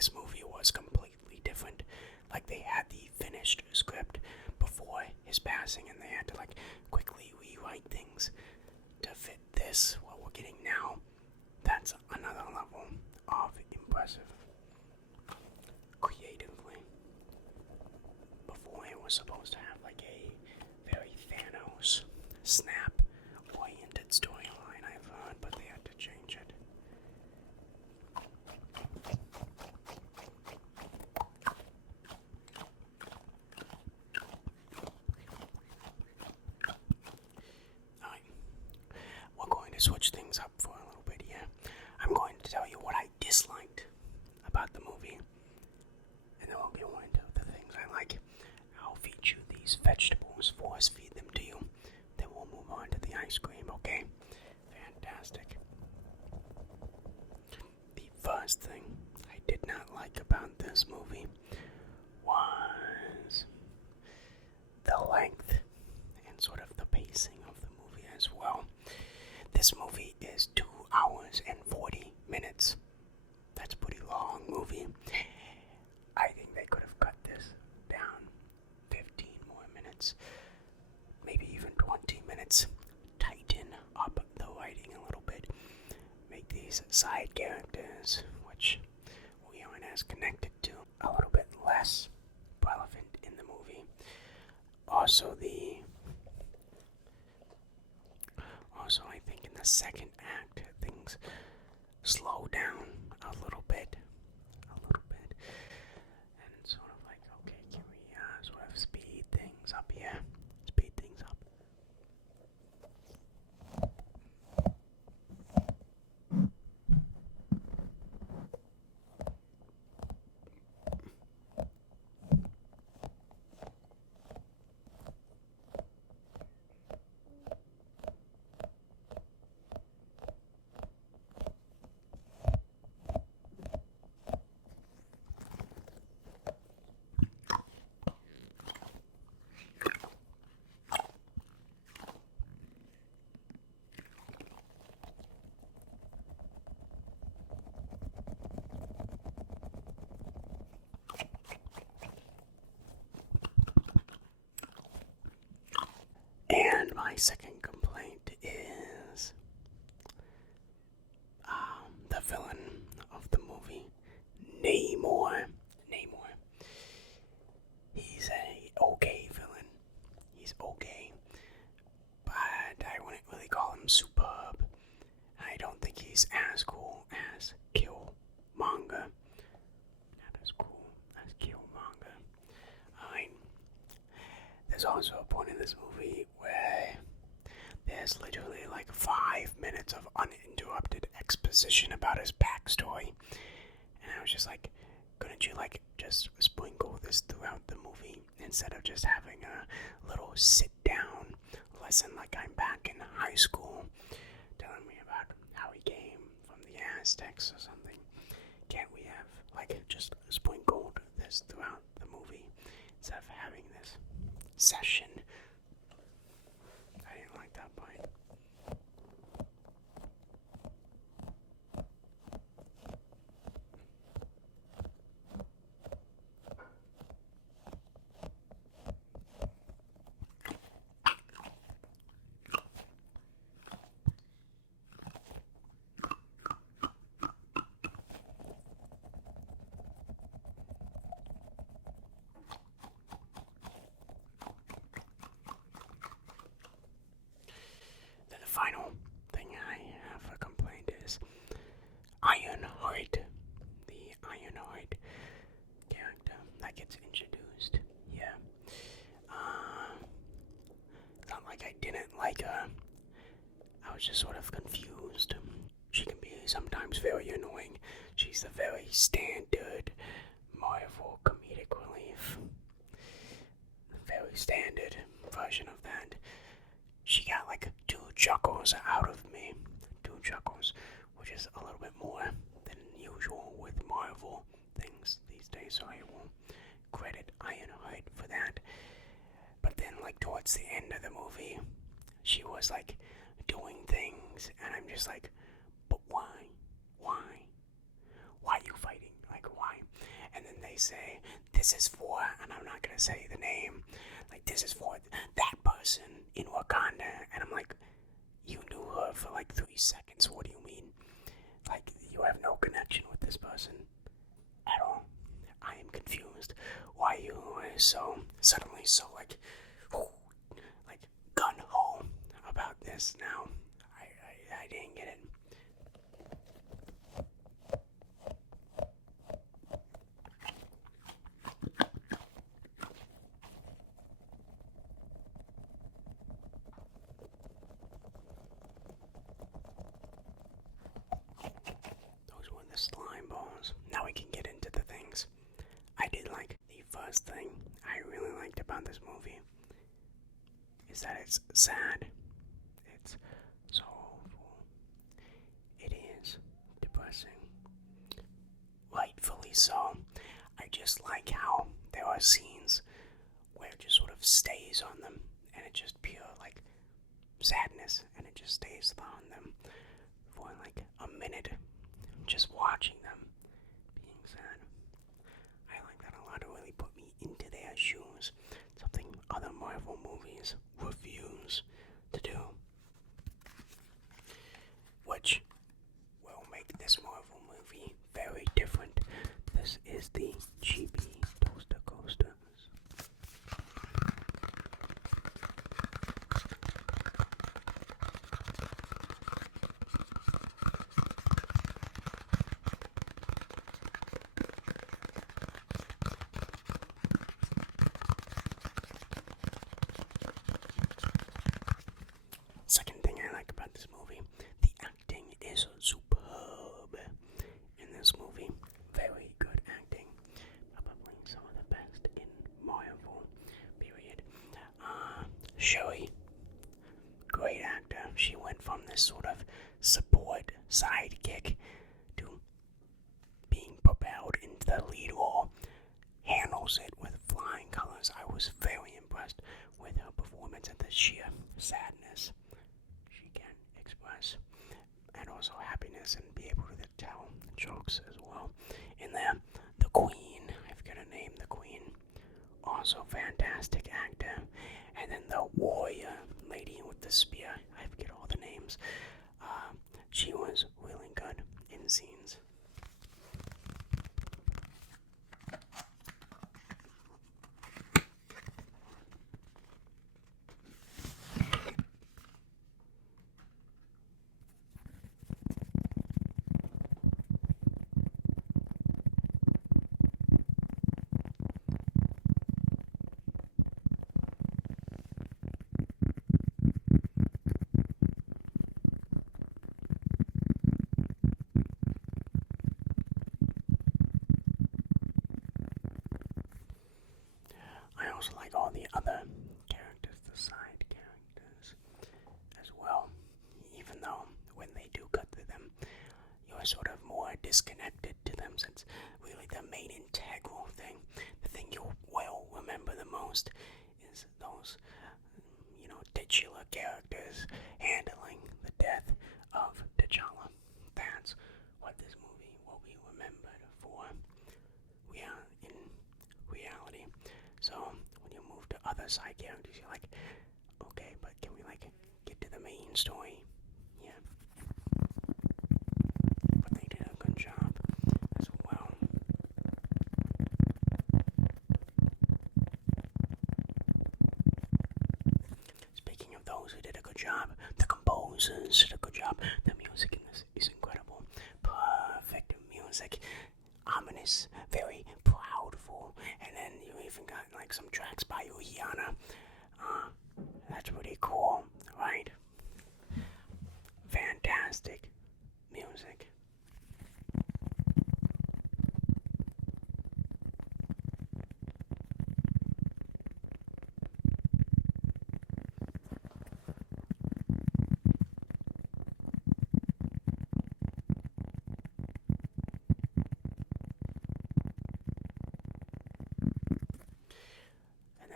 this movie was completely different. Like, they had the finished script before his passing, and they had to, like, quickly rewrite things to fit this, what we're getting now. That's another level of impressive. Creatively. Before, it was supposed to have, like, a very Thanos snap-oriented storyline, I've heard, but they had to change it. Alright, we're going to switch things up for a little bit here. I'm going to tell you what I disliked about the movie, and then we'll go into the things I like. I'll feed you these vegetables, force feed them to you, then we'll move on to the ice cream, okay? Fantastic. The first thing I did not like about this movie was the length and sort of the pacing of the movie as well. This movie is 2 hours and 40 minutes. That's a pretty long movie. I think they could have cut this down 15 more minutes, maybe even 20 minutes. Tighten up the writing a little bit. Make these side characters, which we aren't as connected to, a little bit less relevant in the movie. Also, I think in the second act, things slow down a little bit. And it's sort of like, okay, can we sort of speed things up here? Speed things up. And my second complaint is the villain of the movie, Namor. He's a okay villain. He's okay, but I wouldn't really call him superb. I don't think he's as cool as Killmonger. Not as cool as Killmonger. There's also a point in this movie where there's literally like 5 minutes of uninterrupted exposition about his backstory. And I was just like, couldn't you like just sprinkle this throughout the movie instead of just having a little sit down lesson like I'm back in high school telling me about how he came from the Aztecs or something? Can't we have like just sprinkled this throughout the movie instead of having this session? I didn't like that part. The final thing I have a complaint is Ironheart. The Ironheart character that gets introduced. Yeah. It's not like I didn't like her. I was just sort of confused. She can be sometimes very annoying. She's a very standard Marvel comedic relief. Very standard version of that. She got like 2 juggles out of me. 2 juggles, which is a little bit more than usual with Marvel things these days, so I will credit Ironheart for that. But then like towards the end of the movie, she was like doing things, and I'm just like, but why? Why are you fighting? Like, why? say, this is for, and I'm not gonna say the name, like, this is for that person in Wakanda, and I'm like, you knew her for like 3 seconds, what do you mean? Like, you have no connection with this person at all. I am confused why you are so, suddenly so, like, like, gun-ho about this now. I didn't get it. Those were the slime balls. Now we can get into the things. I did like the first thing I really liked about this movie is that it's sad. It's soulful. It is depressing. Rightfully so. I just like how there are scenes where it just sort of stays on them and it's just pure like sadness and it just stays on them for like a minute, just watching them being sad. I like that a lot. It really put me into their shoes. Something other Marvel movies refuse to do. Which will make this Marvel movie very different. This is the cheapy toaster coasters. Second thing I like about this movie, the acting is superb in this movie. Very good acting. Probably some of the best in Marvel, period. Shuri, great actor. She went from this sort of support sidekick to being propelled into the lead role. Handles it with flying colors. I was very impressed with her performance and the sheer sadness she can express, and also happiness, and be able to tell jokes as well. In there, the Queen, I forget her name, the Queen, also fantastic actor. And then the warrior lady with the spear, I forget all the names. She was really good in scenes. I also like all the other characters, the side characters, as well. Even though when they do cut to them, you're sort of more disconnected to them, since really the main integral thing, the thing you will remember the most, is those, titular characters handling the death of T'Challa. That's what this movie will be remembered for. We are in reality. So when you move to other side characters, you're like, okay, but can we get to the main story? Yeah. But they did a good job as well. Speaking of those who did a good job, the composers did a good job. The music in this is incredible. Perfect music. Ominous, very proudful, and then you even got some tracks by Rihanna. That's pretty cool, right? Fantastic music.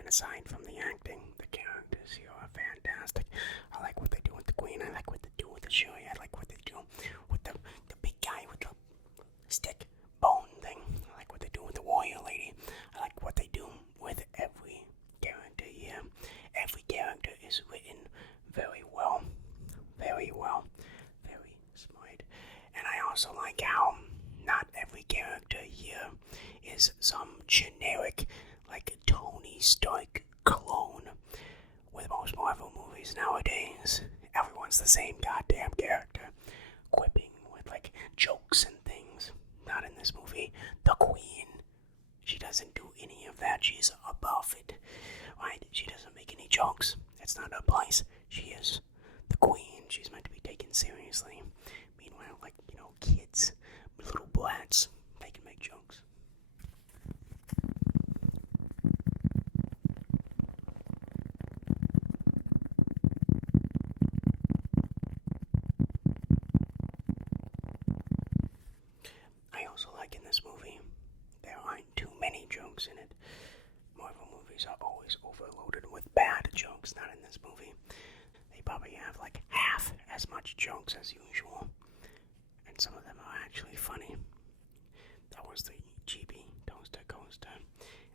Aside from the acting, the characters here are fantastic. I like what they do with the Queen. I like what they do with the Shuri. I like what they do with the big guy with the stick bone thing. I like what they do with the warrior. lawyer lady. I like what they do with every character here. Every character is written very well. Very well. Very smart. And I also like how not every character here is some generic, like Tony Stark clone. With most Marvel movies nowadays, everyone's the same goddamn character, quipping with like jokes and things. Not in this movie. The Queen, she doesn't do any of that. She's above it, right? She doesn't make any jokes. It's not her place. She is the Queen. She's meant to be taken seriously. Meanwhile, like, kids, little brats, they can make jokes. I also like in this movie, there aren't too many jokes in it. Marvel movies are always overloaded with bad jokes, not in this movie. They probably have like half as much jokes as usual, and some of them are actually funny. That was the GB Toaster Coaster.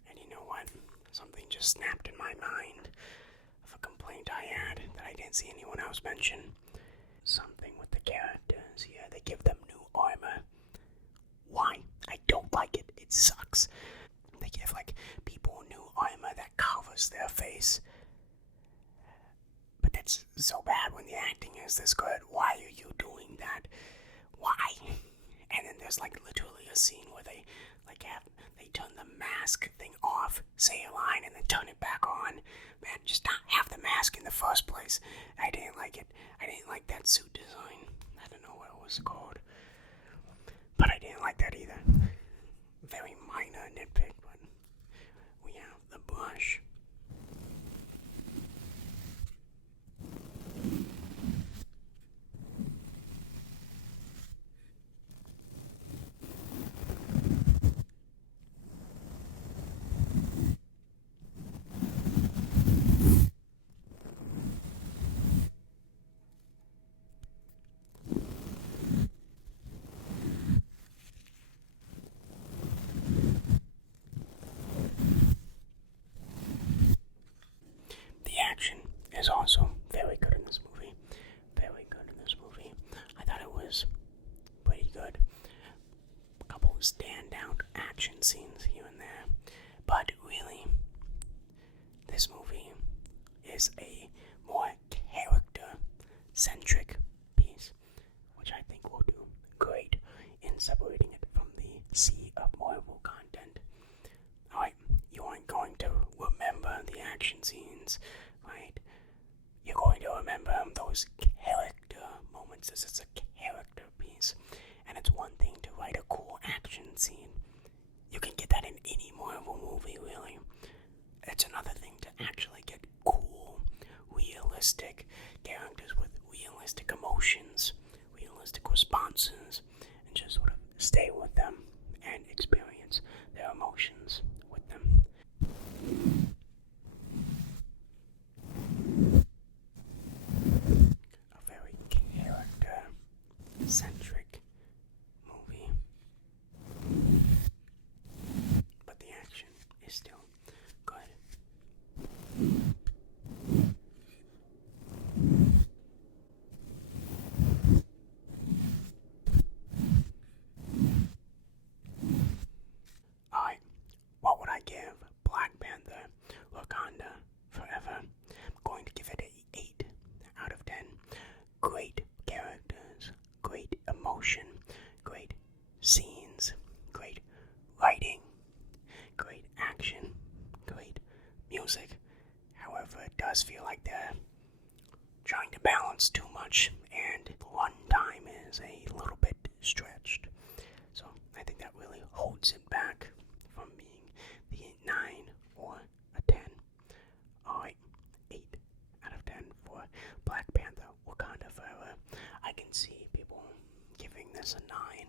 And you know what? Something just snapped in my mind of a complaint I had that I didn't see anyone else mention. Something with the characters here. They give them new armor. Why? I don't like it. It sucks. They give like people new armor that covers their face. But that's so bad when the acting is this good. Why are you doing that? Why? And then there's like literally a scene where they turn the mask thing off, say a line, and then turn it back on. Man, just not have the mask in the first place. I didn't like it. I didn't like that suit design. I don't know what it was called. But I didn't like that either. Very minor nitpick, but we have the brush. Is also very good in this movie. Very good in this movie. I thought it was pretty good. A couple of standout action scenes here and there. But really, this movie is a more character-centric piece, which I think will do great in separating it from the sea of Marvel content. Alright, you aren't going to remember the action scenes, right? You're going to remember those character moments. This is a character piece. And it's one thing to write a cool action scene. You can get that in any Marvel movie, really. It's another thing to actually get cool, realistic characters with realistic emotions, realistic responses, and just sort of stay with them and experience their emotions with them. A very character-centric movie. But the action is still good. Alright, what would I give Black Panther, Wakanda Forever? I'm going to give it an 8 out of 10. Great characters, great emotion, great scenes, great writing, great action, great music. However, it does feel like they're trying to balance too much, and runtime is a little bit stretched. So I think that really holds it back from being the 9 or a 10. Alright, 8 out of 10 for Black Panther, Wakanda Forever. I can see people giving this a 9,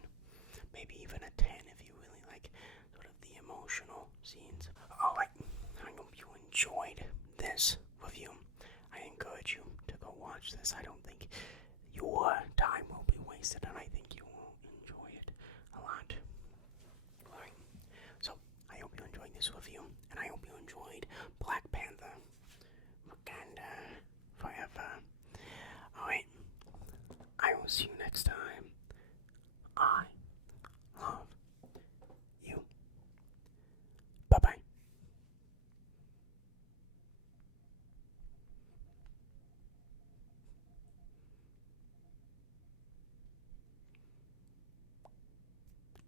maybe even a 10 if you really like sort of the emotional scenes. Alright, I hope you enjoyed this review. I encourage you to go watch this. I don't think your time will be wasted, and I think you will enjoy it a lot. Alright, so I this review, and I hope you enjoyed Black Panther, Wakanda Forever. Alright, I will see you next time. I love you. Bye-bye.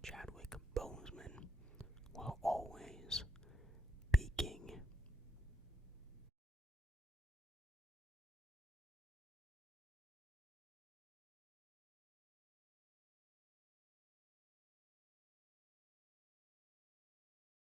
Chadwick